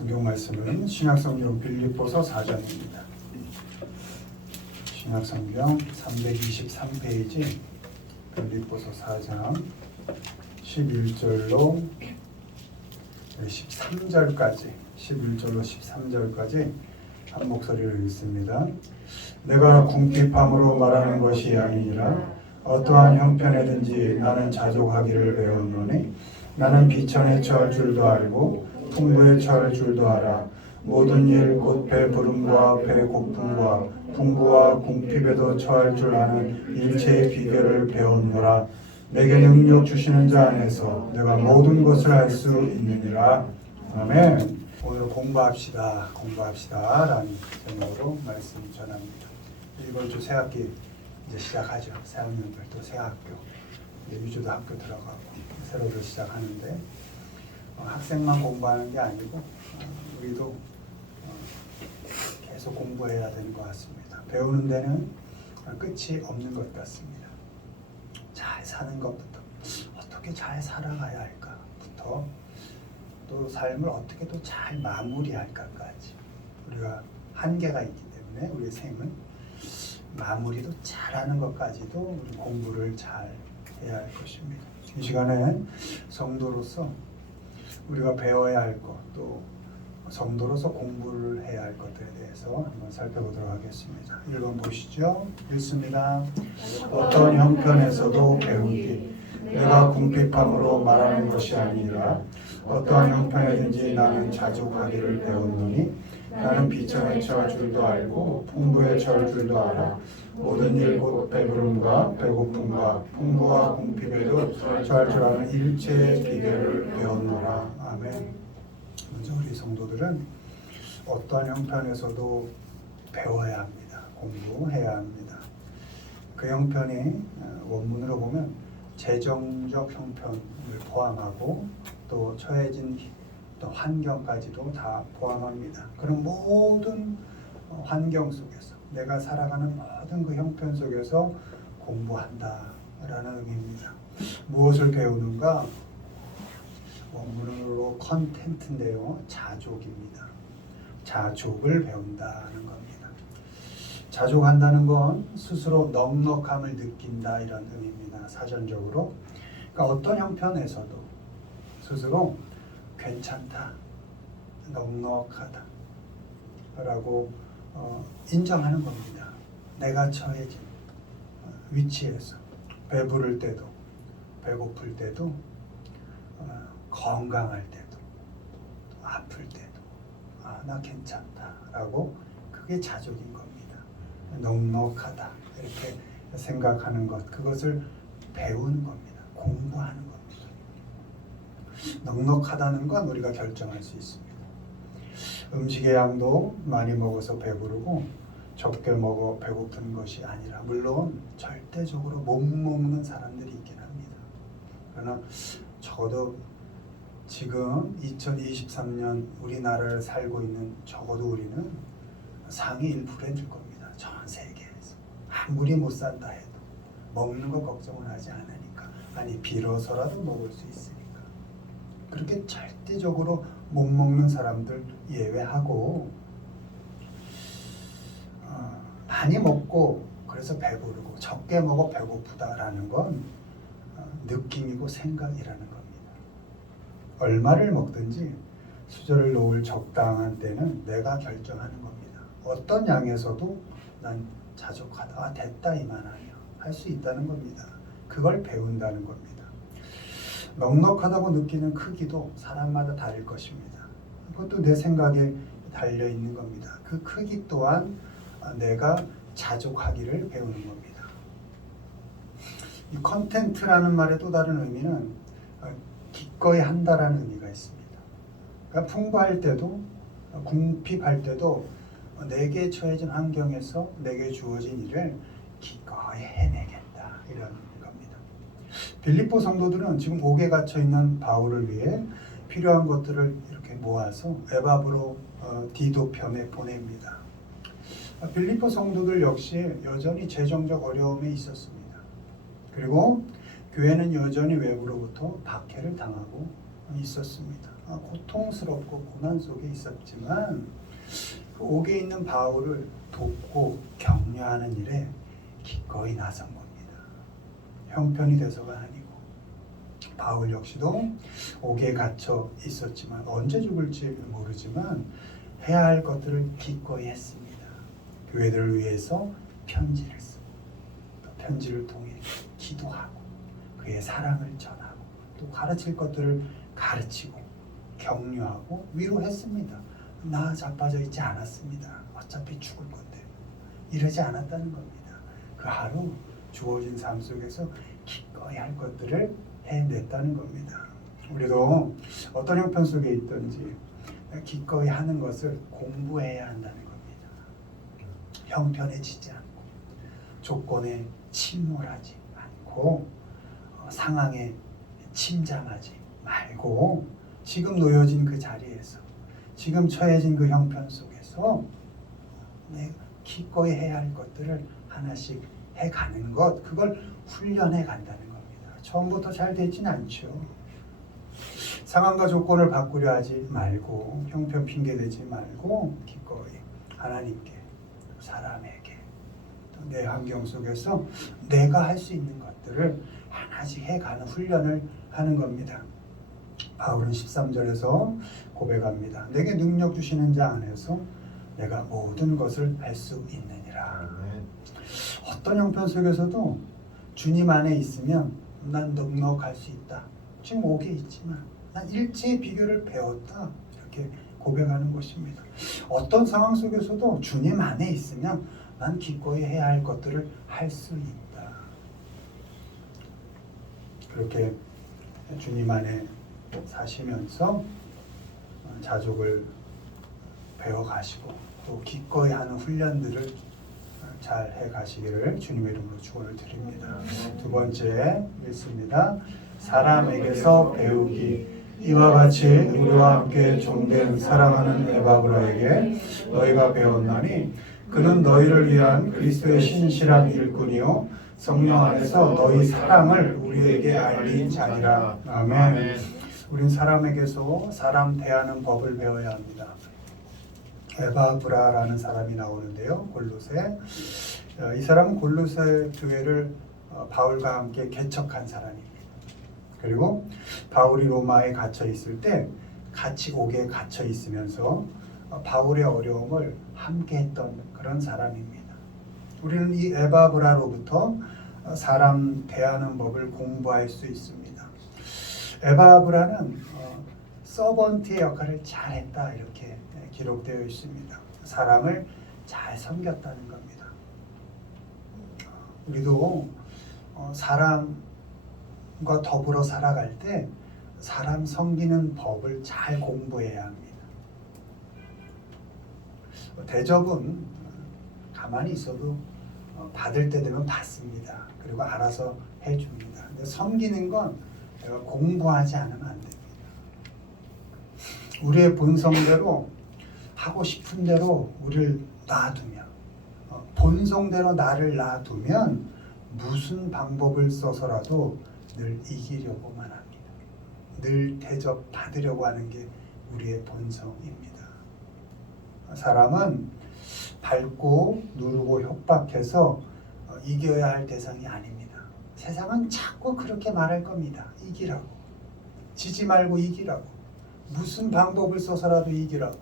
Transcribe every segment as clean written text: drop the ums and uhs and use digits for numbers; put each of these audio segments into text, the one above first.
성경 말씀은 신약성경 빌립보서 4장입니다. 신약성경 323페이지 빌립보서 4장 11절로 13절까지 11절로 13절까지 한 목소리를 읽습니다. 내가 궁핍함으로 말하는 것이 아니니라 어떠한 형편에든지 나는 자족하기를 배웠노니 나는 비천에 처할 줄도 알고 풍부에 처할 줄도 알아. 모든 일 곧 배부름과 배고픔과 풍부와 궁핍에도 처할 줄 아는 일체의 비결을 배웠노라. 내게 능력 주시는 자 안에서 내가 모든 것을 할 수 있느니라. 아멘. 오늘 공부합시다 라는 제목으로 말씀 전합니다. 이번 주 새학기 이제 시작하죠. 새학년들 또 새학교, 유주도 학교 들어가고 새로도 시작하는데 학생만 공부하는 게 아니고 우리도 계속 공부해야 되는 것 같습니다. 배우는 데는 끝이 없는 것 같습니다. 잘 사는 것부터 어떻게 잘 살아가야 할까부터 또 삶을 어떻게 또 잘 마무리할까까지 우리가 한계가 있기 때문에 우리 생은 마무리도 잘하는 것까지도 우리 공부를 잘 해야 할 것입니다. 이 시간에 성도로서 우리가 배워야 할 것, 또 성도로서 공부를 해야 할 것들에 대해서 한번 살펴보도록 하겠습니다. 1번 보시죠. 읽습니다. 어떤 형편에서도 배우기 내가 궁핍함으로 말하는 것이 아니라 어떠한 형편에든지 나는 자족하기를 배웠노니 나는 비천에 처할 줄도 알고 풍부에 처할 줄도 알아. 모든 일 곧 배부름과 배고픔과 풍부와 궁핍에도 처할 줄 아는 일체의 비결을 배웠노라. 아멘. 먼저 우리 성도들은 어떠한 형편에서도 배워야 합니다. 공부해야 합니다. 그 형편이 원문으로 보면 재정적 형편을 포함하고 또 처해진 또 환경까지도 다 포함합니다. 그런 모든 환경 속에서 내가 살아가는 모든 그 형편 속에서 공부한다라는 의미입니다. 무엇을 배우는가? 원문으로 컨텐트인데요. 자족입니다. 자족을 배운다는 겁니다. 자족한다는 건 스스로 넉넉함을 느낀다 이런 의미입니다. 사전적으로. 그러니까 어떤 형편에서도 스스로 괜찮다, 넉넉하다 라고 인정하는 겁니다. 내가 처해진 위치에서 배부를 때도 배고플 때도 건강할 때도 아플 때도 나 괜찮다 라고 그게 자족인 겁니다. 넉넉하다 이렇게 생각하는 것, 그것을 배우는 겁니다. 공부하는 겁니다. 넉넉하다는 건 우리가 결정할 수 있습니다. 음식의 양도 많이 먹어서 배부르고 적게 먹어 배고픈 것이 아니라, 물론 절대적으로 못 먹는 사람들이 있긴 합니다. 그러나 적어도 지금 2023년 우리나라를 살고 있는 적어도 우리는 상위 1%에 들 겁니다. 전 세계에서. 아무리 못 산다 해도 먹는 거 걱정은 하지 않으니까. 아니 빌어서라도 먹을 수 있으니까. 그렇게 절대적으로 못 먹는 사람들 예외하고 많이 먹고 그래서 배부르고 적게 먹어 배고프다라는 건 느낌이고 생각이라는 겁니다. 얼마를 먹든지 수저를 놓을 적당한 때는 내가 결정하는 겁니다. 어떤 양에서도 난 자족하다, 됐다 이만 아니야 할 수 있다는 겁니다. 그걸 배운다는 겁니다. 넉넉하다고 느끼는 크기도 사람마다 다를 것입니다. 그것도 내 생각에 달려 있는 겁니다. 그 크기 또한 내가 자족하기를 배우는 겁니다. 이 컨텐트라는 말의 또 다른 의미는 기꺼이 한다라는 의미가 있습니다. 그러니까 풍부할 때도 궁핍할 때도 내게 처해진 환경에서 내게 주어진 일을 기꺼이 해내겠다 이런 겁니다. 빌립보 성도들은 지금 옥에 갇혀 있는 바울을 위해 필요한 것들을 이렇게 모아서 에바브로 디도 편에 보냅니다. 빌립보 성도들 역시 여전히 재정적 어려움에 있었습니다. 그리고 교회는 여전히 외부로부터 박해를 당하고 있었습니다. 고통스럽고 고난 속에 있었지만 그 옥에 있는 바울을 돕고 격려하는 일에 기꺼이 나선 겁니다. 형편이 돼서가 아니고 바울 역시도 옥에 갇혀 있었지만 언제 죽을지 모르지만 해야 할 것들을 기꺼이 했습니다. 교회들을 위해서 편지를 쓰고 또 편지를 통해 기도하고 그의 사랑을 전하고 또 가르칠 것들을 가르치고 격려하고 위로했습니다. 나 자빠져 있지 않았습니다. 어차피 죽을 건데 이러지 않았다는 겁니다. 그 하루 주어진 삶 속에서 기꺼이 할 것들을 해냈다는 겁니다. 우리도 어떤 형편 속에 있든지 기꺼이 하는 것을 공부해야 한다는 겁니다. 형편에 지지 않고 조건에 침몰하지 않고 상황에 침잠하지 말고 지금 놓여진 그 자리에서 지금 처해진 그 형편 속에서 기꺼이 해야 할 것들을 하나씩 해가는 것, 그걸 훈련해 간다는 겁니다. 처음부터 잘 되진 않죠. 상황과 조건을 바꾸려 하지 말고 형편 핑계 대지 말고 기꺼이 하나님께 사람에게 또 내 환경 속에서 내가 할 수 있는 것들을 하나씩 해가는 훈련을 하는 겁니다. 바울은 13절에서 고백합니다. 내게 능력 주시는 자 안에서 내가 모든 것을 할 수 있느니라. 어떤 형편 속에서도 주님 안에 있으면 난 넉넉할 수 있다. 지금 옥에 있지만 난 일제의 비결을 배웠다. 이렇게 고백하는 것입니다. 어떤 상황 속에서도 주님 안에 있으면 난 기꺼이 해야 할 것들을 할 수 있다. 그렇게 주님 안에 사시면서 자족을 배워가시고 또 기꺼이 하는 훈련들을 잘 해가시기를 주님의 이름으로 축원을 드립니다. 두 번째 읽습니다. 사람에게서 배우기. 이와 같이 우리와 함께 종된 사랑하는 에바브라에게 너희가 배웠나니 그는 너희를 위한 그리스도의 신실한 일꾼이요 성령 안에서 너희 사랑을 우리에게 알린 자니라. 아멘. 우린 사람에게서 사람 대하는 법을 배워야 합니다. 에바브라라는 사람이 나오는데요. 골로새. 이 사람은 골로새 교회를 바울과 함께 개척한 사람입니다. 그리고 바울이 로마에 갇혀 있을 때 같이 옥에 갇혀 있으면서 바울의 어려움을 함께 했던 그런 사람입니다. 우리는 이 에바브라로부터 사람 대하는 법을 공부할 수 있습니다. 에바브라는 서번트의 역할을 잘했다 이렇게 기록되어 있습니다. 사람을 잘 섬겼다는 겁니다. 우리도 사람과 더불어 살아갈 때 사람 섬기는 법을 잘 공부해야 합니다. 대접은 가만히 있어도 받을 때 되면 받습니다. 그리고 알아서 해줍니다. 근데 섬기는 건 내가 공부하지 않으면 안 됩니다. 우리의 본성대로 하고 싶은 대로 우리를 놔두면 본성대로 나를 놔두면 무슨 방법을 써서라도 늘 이기려고만 합니다. 늘 대접 받으려고 하는 게 우리의 본성입니다. 사람은 밟고 누르고 협박해서 이겨야 할 대상이 아닙니다. 세상은 자꾸 그렇게 말할 겁니다. 이기라고. 지지 말고 이기라고. 무슨 방법을 써서라도 이기라고.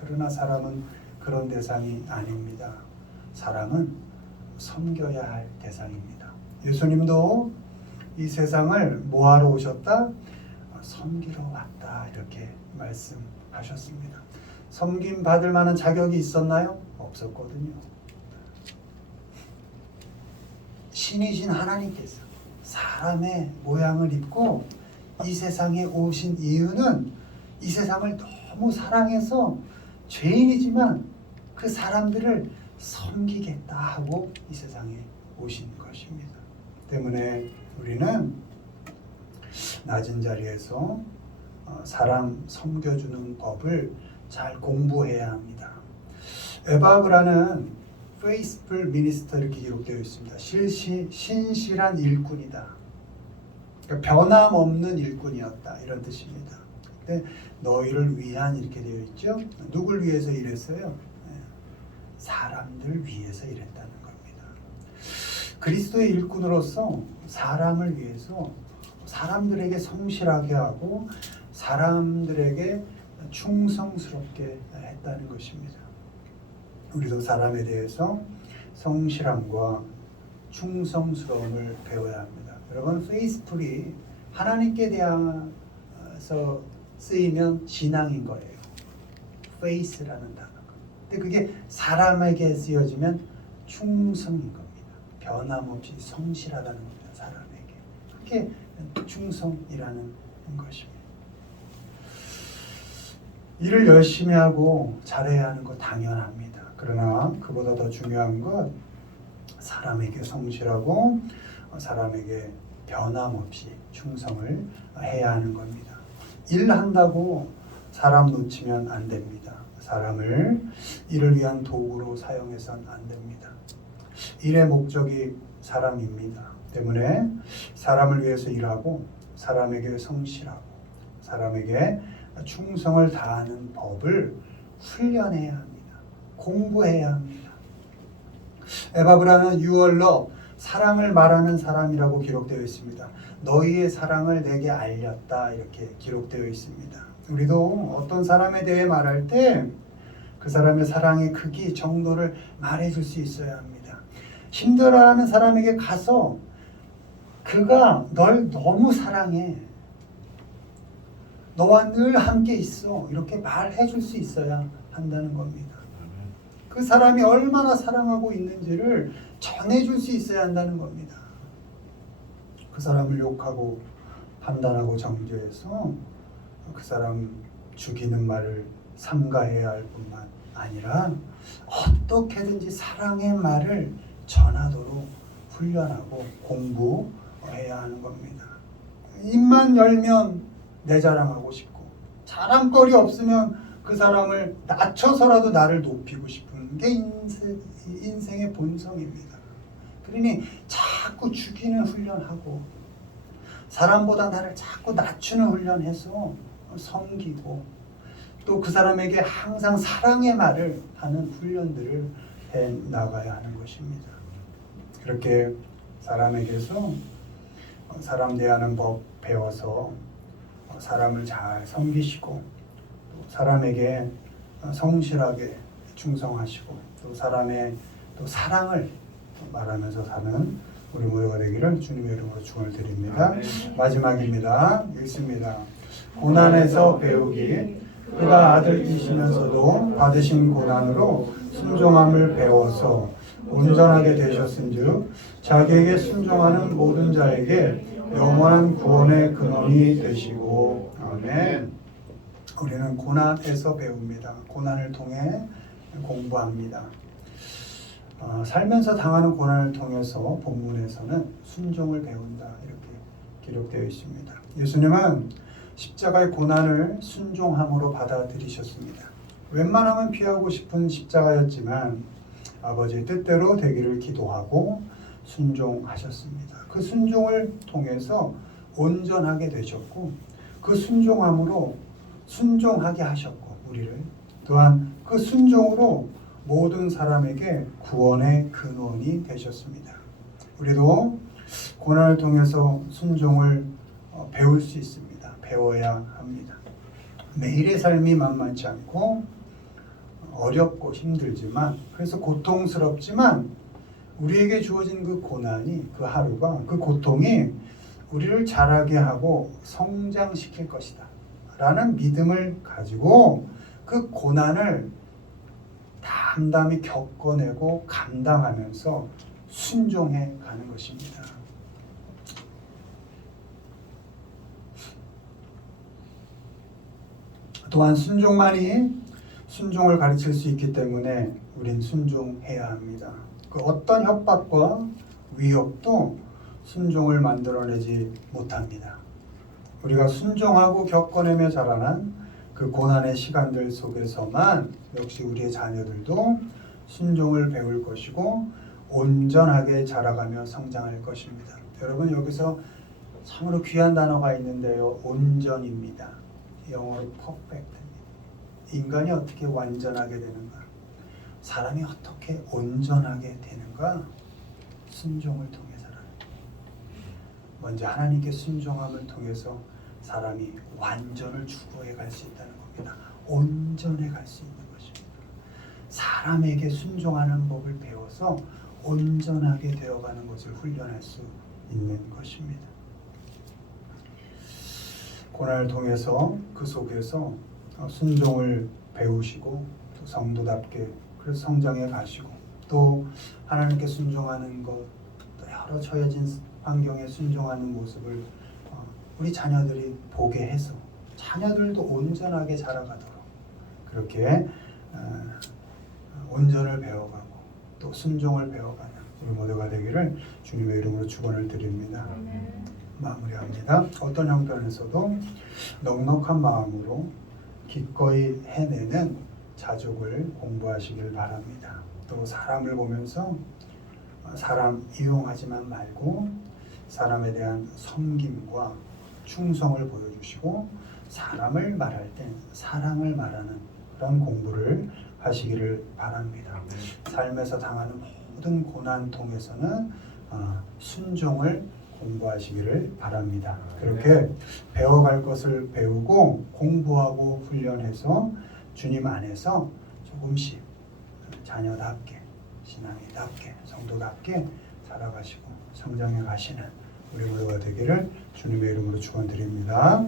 그러나 사람은 그런 대상이 아닙니다. 사람은 섬겨야 할 대상입니다. 예수님도 이 세상을 뭐하러 오셨다? 섬기러 왔다 이렇게 말씀하셨습니다. 섬김 받을 만한 자격이 있었나요? 없었거든요. 신이신 하나님께서 사람의 모양을 입고 이 세상에 오신 이유는 이 세상을 너무 사랑해서 죄인이지만 그 사람들을 섬기겠다 하고 이 세상에 오신 것입니다. 때문에 우리는 낮은 자리에서 사람 섬겨주는 법을 잘 공부해야 합니다. 에바브라는 faithful minister 이렇게 기록되어 있습니다. 신실한 일꾼이다. 그러니까 변함없는 일꾼이었다 이런 뜻입니다. 근데 너희를 위한 이렇게 되어 있죠. 누굴 위해서 일했어요? 사람들 위해서 일했다는 겁니다. 그리스도의 일꾼으로서 사람을 위해서 사람들에게 성실하게 하고 사람들에게 충성스럽게 했다는 것입니다. 우리도 사람에 대해서 성실함과 충성스러움을 배워야 합니다. 여러분, 페이스풀이 하나님께 대해서 쓰이면 신앙인 거예요. 페이스라는 단어가. 근데 그게 사람에게 쓰여지면 충성인 겁니다. 변함없이 성실하다는 겁니다. 사람에게. 그게 충성이라는 것입니다. 일을 열심히 하고 잘해야 하는 거 당연합니다. 그러나 그보다 더 중요한 건 사람에게 성실하고 사람에게 변함없이 충성을 해야 하는 겁니다. 일한다고 사람 놓치면 안 됩니다. 사람을 일을 위한 도구로 사용해서는 안 됩니다. 일의 목적이 사람입니다. 때문에 사람을 위해서 일하고 사람에게 성실하고 사람에게 충성을 다하는 법을 훈련해야 합니다. 공부해야 합니다. 에바브라는 유월러 사랑을 말하는 사람이라고 기록되어 있습니다. 너희의 사랑을 내게 알렸다 이렇게 기록되어 있습니다. 우리도 어떤 사람에 대해 말할 때 그 사람의 사랑의 크기, 정도를 말해줄 수 있어야 합니다. 힘들어하는 사람에게 가서 그가 널 너무 사랑해. 너와 늘 함께 있어. 이렇게 말해줄 수 있어야 한다는 겁니다. 그 사람이 얼마나 사랑하고 있는지를 전해줄 수 있어야 한다는 겁니다. 그 사람을 욕하고 판단하고 정죄해서 그 사람 죽이는 말을 삼가해야 할 뿐만 아니라 어떻게든지 사랑의 말을 전하도록 훈련하고 공부해야 하는 겁니다. 입만 열면 내 자랑하고 싶고 자랑거리 없으면 그 사람을 낮춰서라도 나를 높이고 싶은 게 인생의 본성입니다. 그러니 자꾸 죽이는 훈련하고 사람보다 나를 자꾸 낮추는 훈련해서 섬기고 또 그 사람에게 항상 사랑의 말을 하는 훈련들을 해 나가야 하는 것입니다. 그렇게 사람에게서 사람 대하는 법 배워서 사람을 잘 섬기시고 또 사람에게 성실하게 충성하시고 또 사람의 또 사랑을 말하면서 사는 우리 모두가 되기를 주님의 이름으로 축원을 드립니다. 마지막입니다. 읽습니다. 고난에서 배우기 그가 아들이시면서도 받으신 고난으로 순종함을 배워서 온전하게 되셨은즉 자기에게 순종하는 모든 자에게 영원한 구원의 근원이 되시고 아멘. 우리는 고난에서 배웁니다. 고난을 통해 공부합니다. 살면서 당하는 고난을 통해서 본문에서는 순종을 배운다 이렇게 기록되어 있습니다. 예수님은 십자가의 고난을 순종함으로 받아들이셨습니다. 웬만하면 피하고 싶은 십자가였지만 아버지의 뜻대로 되기를 기도하고 순종하셨습니다. 그 순종을 통해서 온전하게 되셨고 그 순종함으로 순종하게 하셨고 우리를 또한 그 순종으로 모든 사람에게 구원의 근원이 되셨습니다. 우리도 고난을 통해서 순종을 배울 수 있습니다. 배워야 합니다. 매일의 삶이 만만치 않고 어렵고 힘들지만 그래서 고통스럽지만 우리에게 주어진 그 고난이 그 하루가 그 고통이 우리를 자라게 하고 성장시킬 것이다 라는 믿음을 가지고 그 고난을 담담히 겪어내고 감당하면서 순종해 가는 것입니다. 또한 순종만이 순종을 가르칠 수 있기 때문에 우린 순종해야 합니다. 그 어떤 협박과 위협도 순종을 만들어내지 못합니다. 우리가 순종하고 겪어내며 자라난 그 고난의 시간들 속에서만 역시 우리의 자녀들도 순종을 배울 것이고 온전하게 자라가며 성장할 것입니다. 여러분 여기서 참으로 귀한 단어가 있는데요. 온전입니다. 영어로 퍼펙트. 인간이 어떻게 완전하게 되는가? 사람이 어떻게 온전하게 되는가? 순종을 통해서라는. 먼저 하나님께 순종함을 통해서 사람이 완전을 추구해 갈 수 있다는 겁니다. 온전해 갈 수 있는 것입니다. 사람에게 순종하는 법을 배워서 온전하게 되어가는 것을 훈련할 수 있는 것입니다. 고난을 통해서 그 속에서 순종을 배우시고 또 성도답게 그래서 성장해 가시고 또 하나님께 순종하는 것, 또 여러 처해진 환경에 순종하는 모습을 우리 자녀들이 보게 해서 자녀들도 온전하게 자라가도록 그렇게 온전을 배워가고 또 순종을 배워가는 우리 모두가 되기를 주님의 이름으로 축원을 드립니다. 마무리합니다. 어떤 형편에서도 넉넉한 마음으로 기꺼이 해내는 자족을 공부하시길 바랍니다. 또 사람을 보면서 사람 이용하지만 말고 사람에 대한 섬김과 충성을 보여주시고 사람을 말할 때 사랑을 말하는 그런 공부를 하시기를 바랍니다. 삶에서 당하는 모든 고난 통해서는 순종을 공부하시기를 바랍니다. 그렇게 배워갈 것을 배우고 공부하고 훈련해서 주님 안에서 조금씩 자녀답게 신앙이답게 성도답게 살아가시고 성장해 가시는 우리 모두가 되기를 주님의 이름으로 축원드립니다.